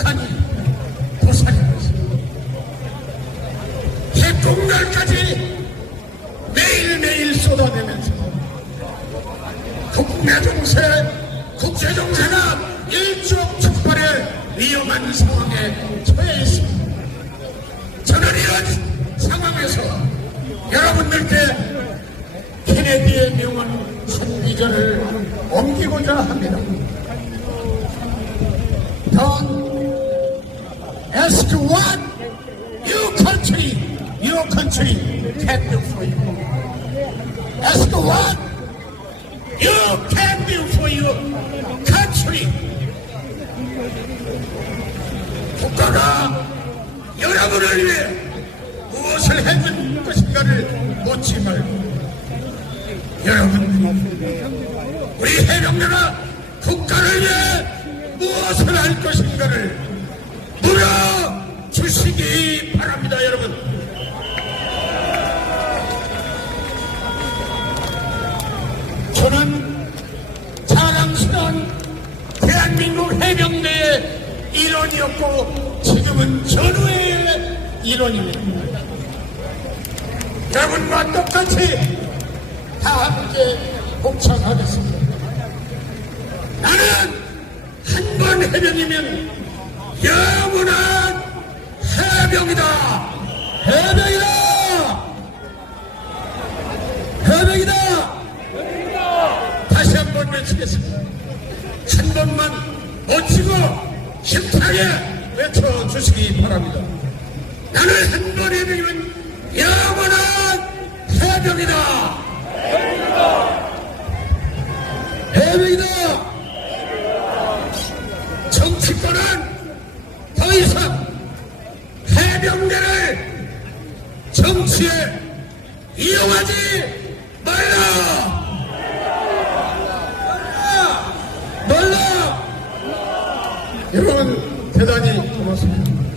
북한이 도살인 것입니다. 핵공갈까지 매일매일 쏟아내면서 국내 정세, 국제 정세가 일촉즉발의 위험한 상황에 처해 있습니다. 저는 이런 상황에서 여러분들께 케네디의 명언 선기절을 옮기고자 합니다. Ask what your country, your country can do for you. Ask what you can do for your country. 국가가 여러분을 위해 무엇을 해줄 것인가를 묻지 말고 여러분 우리 해병대가 국가를 위해 무엇을 할 것인가를 물어주시기 바랍니다 여러분 저는 자랑스러운 대한민국 해병대의 일원이었고 지금은 전후의 일원입니다. 여러분과 똑같이 다 함께 복창하겠습니다. 나는 한 번 해병이면 영원한 해병이다. 해병이다. 해병이다. 다시 한 번 외치겠습니다. 한 번만 멋지고 힘차게 외쳐주시기 바랍니다. 나는 한 번 해병이면 영원한 해병이다. 해병이다. 정치권은 명대를 정치에 이용하지 말라! 말라! 말라! 여러분, 대단히 고맙습니다.